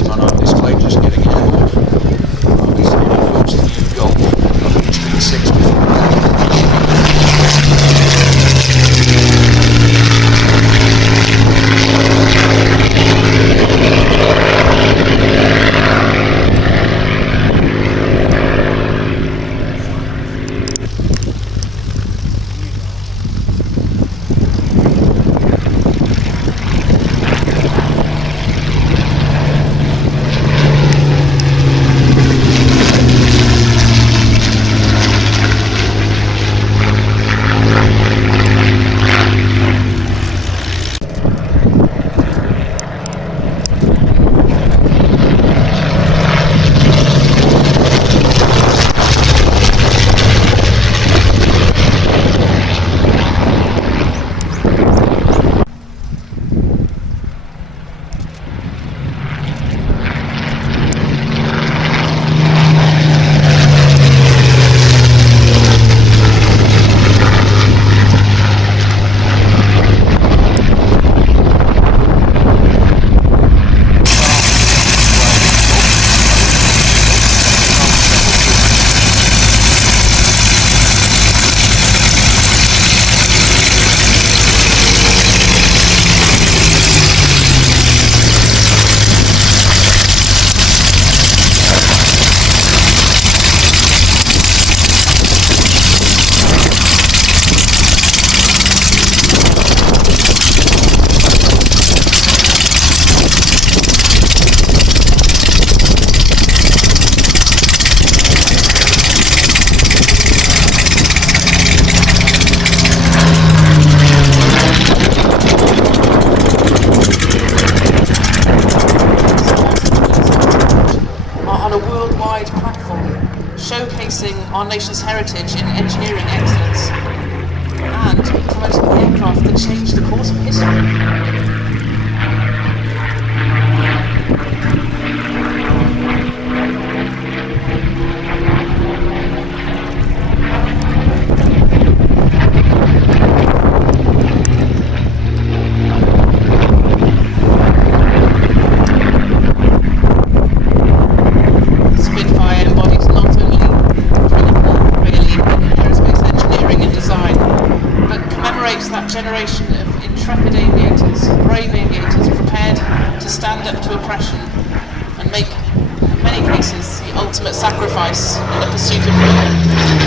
him on our display, just getting airborne. We saw the first new Golf, between 6 before that. Showcasing our nation's heritage in engineering excellence and promoting the aircraft that changed the course of history. Spitfire embodies not only really in aerospace engineering and design, but commemorates that generation of intrepid aviators, brave aviators prepared to stand up to oppression and make, in many cases, the ultimate sacrifice in the pursuit of freedom.